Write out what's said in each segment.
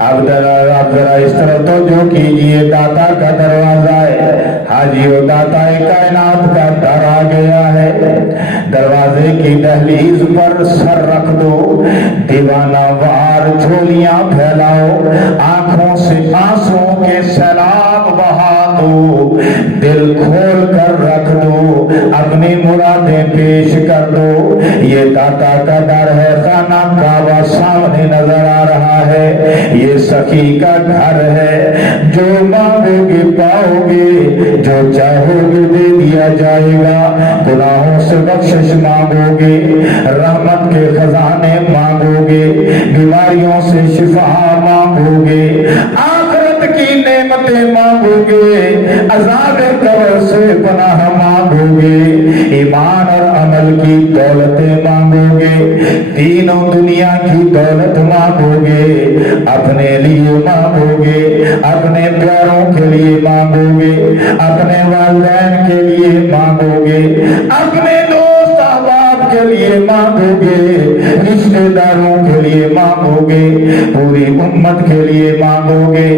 आप जरा इस तरफ तो जो कीजिए, दाता का दरवाजा है। हाजियो दाता कायनात का दर आ गया है। दरवाजे की दहलीज पर सर रख दो, दीवाना वार झोलियां फैलाओ, आंखों से आंसुओं के सैलाब बहा दो, दिल खोल कर रख दो, अपनी मुरादें पेश कर दो। ये दाता का दर है। खाना काबा सामने नजर आ रहा है। ये सखी का घर है। जो मांगोगे पाओगे, जो चाहोगे दे दिया जाएगा। गुनाहों से बख्शिश मांगोगे, रहमत के खजाने मांगोगे, बीमारियों से शिफा मांगोगे, आखिरत की नेमतें मांगोगे, अज़ाब कब्र से पनाह मांगोगे, ईमान और अमल की दौलतें मांगोगे, तीनों दुनिया की दौलत मांगोगे, अपने लिए मांगोगे, अपने प्यारों के लिए मांगोगे, अपने वालिदैन के लिए मांगोगे, अपने दोस्त अहबाब के लिए मांगोगे, रिश्तेदारों के लिए मांगोगे, पूरी उम्मत के लिए मांगोगे।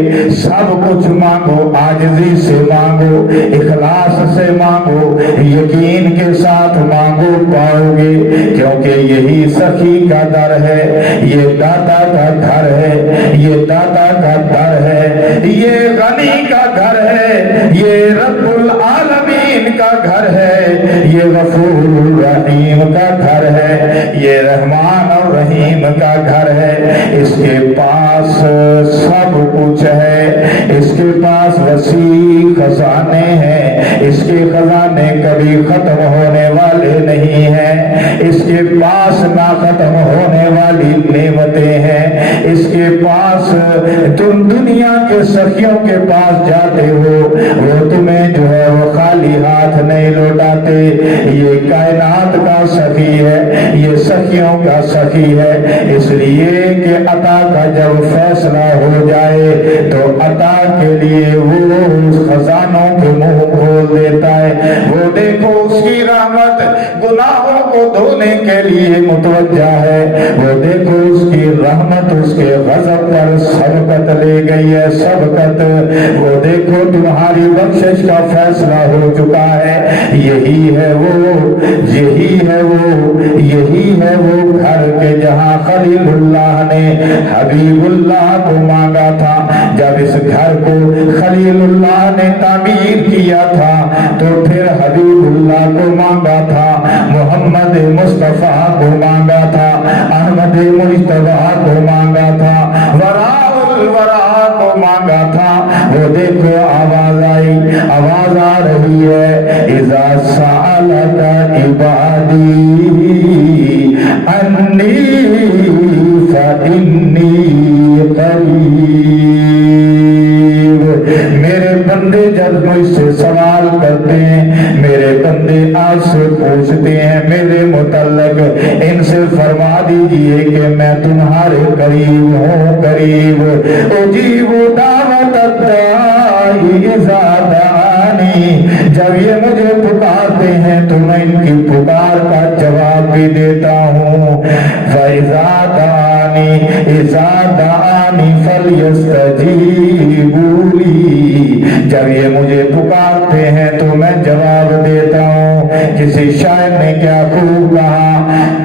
सब कुछ मांगो, आजिज़ी से मांगो, इखलास से मांगो, यकीन के साथ मांगो, पाओगे। क्योंकि यही सखी का दर है, ये दाता का घर है, ये दाता का दर है, ये गनी का घर है, ये रब्बुल आलमीन का घर है, ये गफूर रहीम का घर है, ये रहमान और रहीम का घर है। इसके पास सब कुछ है, इसके पास वसी खजाने हैं, इसके खजाने कभी खत्म होने वाले नहीं हैं, इसके पास ना खत्म होने वाली नेमतें हैं। इसके पास तुम दुनिया के सखियों के पास जाते हो, वो तुम्हें जो है वो खाली हाथ नहीं लौटाते। ये कायनात का सखी है, ये सखियों का सखी है। इसलिए कि अता का जब फैसला हो जाए तो अता के लिए वो उस खजानों के मुंह खोल देता है। वो देखो उसकी रहमत गुनाहों को धोने के लिए मुतवज्जा है। वो देखो उसकी रहमत उसके गजब पर सबकत ले गई है, सबकत। वो देखो तुम्हारी बख्शिश का फैसला हो चुका है। यही है वो, यही है वो, यही है वो घर के जहां खलीलुल्लाह ने हबीबुल्लाह को मांगा था। जब इस घर को खलीलुल्लाह ने तामीर किया था तो फिर हबीबुल्लाह को मांगा था, मोहम्मद मुस्तफा को मांगा था, अहमद मुस्तफा को मांगा था, वराउल वरा को मांगा था। वो देखो आवाज आई, आवाज आ रही है, इज़ा सअलका इबादी अन्नी फइन्नी करीब। मेरे बंदे जब मुझसे सवाल करते हैं, मेरे बंदे आपसे पूछते हैं मेरे मुतल्लक, इनसे फरमा दीजिए कि मैं तुम्हारे करीब हूँ, करीब। उजीबु दावत दाई इज़ा दानी, जब ये मुझे पुकारते हैं तो मैं इनकी पुकार का जवाब भी देता हूँ। फइज़ा दानी इज़ा दानी फलयस्तजीबू ली, जब ये मुझे पुकारते हैं तो मैं जवाब देता हूँ। किसी शायर ने क्या खूब कहा,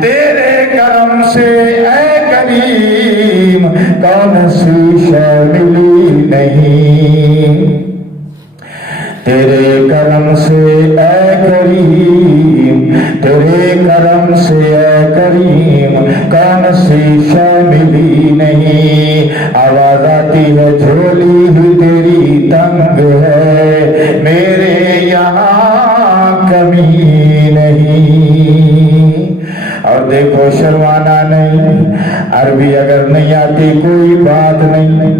तेरे करम से ऐ करीम कौन सी शय मिली नहीं, तेरे करम से ऐ करीम, तेरे करम से ऐ करीम कौन सी शय मिली नहीं। आवाज आती है झोली ही तेरी तंग है, मेरे यहाँ कमी नहीं। और देखो शर्माना नहीं, अरबी अगर नहीं आती कोई बात नहीं,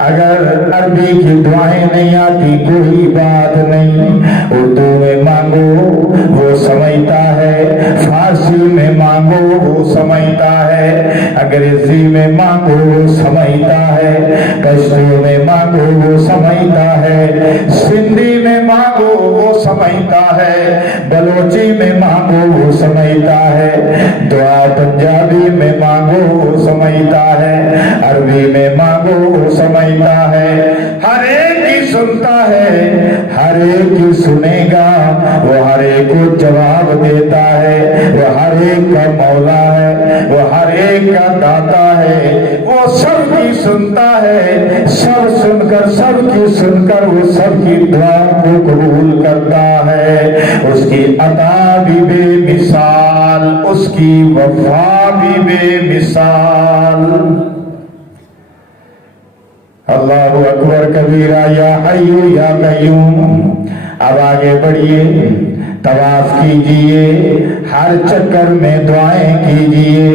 अगर अरबी की दुआएं नहीं आती कोई बात नहीं। उर्दू में मांगो वो समझता है, फारसी में मांगो वो समझता है, अंग्रेजी में मांगो वो समझता है, पश्तो में मांगो वो समझता है, सिंधी में मांगो वो समझता है, बलोची में मांगो वो समझता है, दुआ पंजाबी में मांगो वो समझता है, अरबी में मांगो को समझता है, हर एक की सुनता है, हर एक की सुनेगा, वो हर एक को जवाब देता है, वो हर एक का मौला है, वो हर एक का दाता है, वो सबकी सुनता है, सब सुनकर सबकी सुनकर वो सबकी दुआ को कबूल करता है। उसकी अता भी बेमिसाल, उसकी वफा भी बेमिसाल। अल्लाहु अकबर कबीरा, या हय्यु या कय्यूम। अब आगे बढ़िए, तवाफ कीजिए, हर चक्कर में दुआएं कीजिए,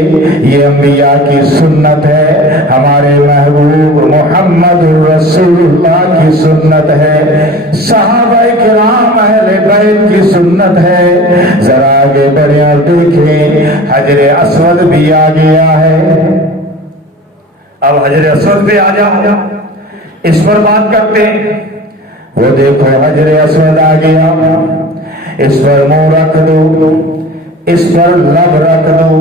ये अंबिया की सुन्नत है, हमारे महबूब मोहम्मद रसूलुल्लाह की सुन्नत है, सहाबाए किराम अहले बैत की सुन्नत है। जरा आगे बढ़े और देखें, हजरे अस्वद भी आ गया है। अब हजरे अस्वद पे आ जाओ, इस पर बात करते हैं। वो देखो हजरे अस्वद आ गया, इस पर मुंह रख दो, इस पर लब रख दो,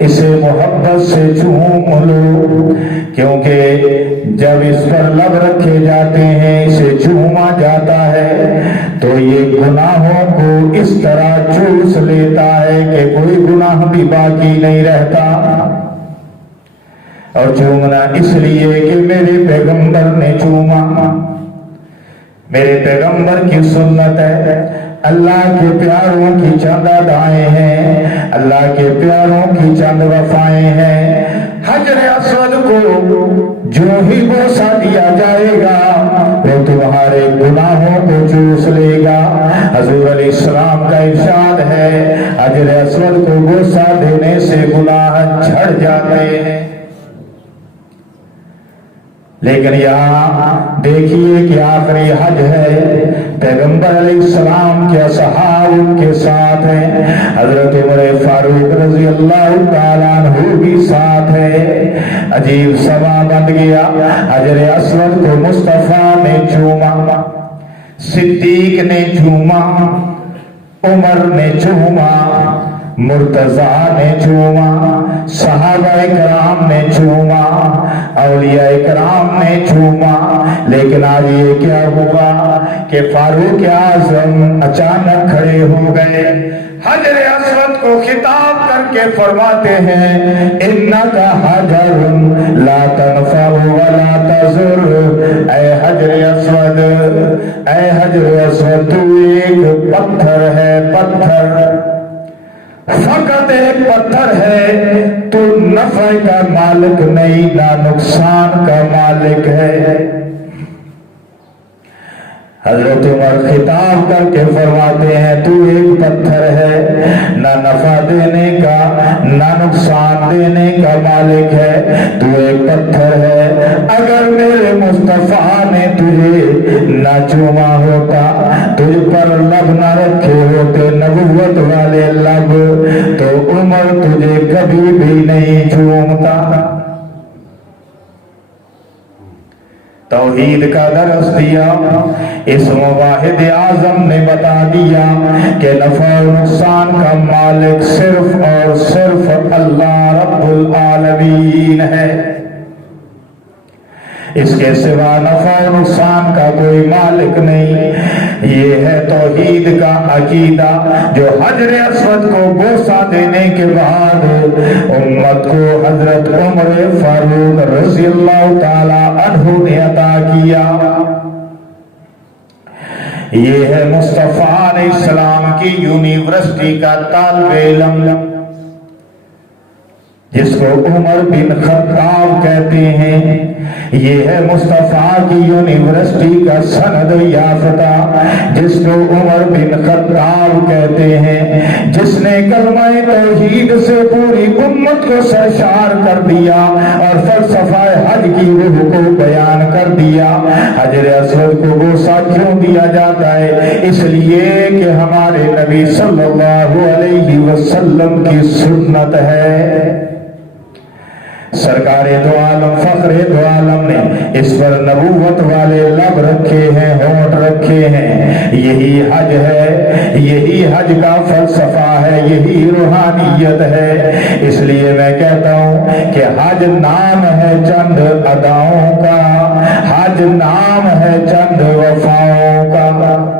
इसे मोहब्बत से चूम लो, क्योंकि जब इस पर लब रखे जाते हैं, इसे चूमा जाता है, तो ये गुनाहों को इस तरह चूस लेता है कि कोई गुनाह भी बाकी नहीं रहता। और चूमना इसलिए कि मेरे पैगंबर ने चूमा, मेरे पैगंबर की सुन्नत है। अल्लाह के प्यारों की चंद अदाएं हैं, अल्लाह के प्यारों की चंद वफाएं हैं। हजर अस्वद को जो ही बोसा दिया जाएगा, वो तुम्हारे गुनाहों को चूस लेगा। हजूर अलैहिस्सलाम का इरशाद है, हजर अस्वद को बोसा देने से गुनाह झड़ जाते हैं। लेकिन यहाँ देखिए कि आखिरी हज है, पैगंबर अलैहिस्सलाम के असहाब उनके साथ हैं, हजरत उमर फारूक रजी अल्लाह ताला अन्हु भी साथ है। अजीब समा बन गया, हजर अस्वद को मुस्तफा ने चूमा, सिद्दीक ने चूमा, उमर ने चूमा, मुर्तजा ने चूमा, सहाबाए कराम ने चूमा, औलिया कराम ने चूमा। लेकिन आज ये क्या हुआ कि फारूक आजम अचानक खड़े हो गए, हजर अस्वद को खिताब करके फरमाते हैं, इन्नका हजरुन ला तनफअ वला तज़ुर। ऐ हजर अस्वद, ऐ हजर अस्वद, तू एक पत्थर है, पत्थर, फकत एक पत्थर है, तू नफे का मालिक नहीं, ना नुकसान का मालिक है। हजरत उमर खिताब करके फरमाते हैं, तू एक पत्थर है, ना नफा देने का ना नुकसान देने का मालिक है, तू एक पत्थर है। अगर मेरे मुस्तफा ने तुझे ना चूमा होता, तुझ पर लब ना रखे होते नबुव्वत वाले लब, तो उमर तुझे कभी भी नहीं चूमता। तौहीद का दरस दिया, इस वाहिद आजम ने बता दिया कि नफा और नुकसान का मालिक सिर्फ और सिर्फ अल्लाह रब्बुल आलमीन है। इसके सिवा नफा और नुकसान का कोई मालिक नहीं। ये है तौहीद का अकीदा, जो हजर अस्वद को बोसा देने के बाद उम्मत को हजरत उमर फारूक रज़ी अल्लाह ताला अन्हु ने अता किया। ये है मुस्तफा अलैहिस्सलाम की यूनिवर्सिटी का तालिबे इल्म, जिसको उमर बिन खत्ताब कहते हैं। ये है मुस्तफा की यूनिवर्सिटी का सनद याफ्ता, जिसको उमर बिन खत्ताब कहते हैं, जिसने कलमाए तौहीद से पूरी उम्मत को सरशार कर दिया और फलसफा हज की रूह को बयान कर दिया। हजर अस्वद को बोसा क्यों दिया जाता है? इसलिए कि हमारे नबी सल्लल्लाहु अलैहि वसल्लम की सुन्नत है। सरकारे दो आलम फखरे दो आलम ने इस पर नबूवत वाले लब रखे हैं, होंठ रखे हैं। यही हज है, यही हज का फलसफा है, یہی روحانیت ہے۔ اس لیے میں کہتا ہوں کہ حج نام ہے چند اداؤں کا، حج نام ہے چند وفاؤں کا۔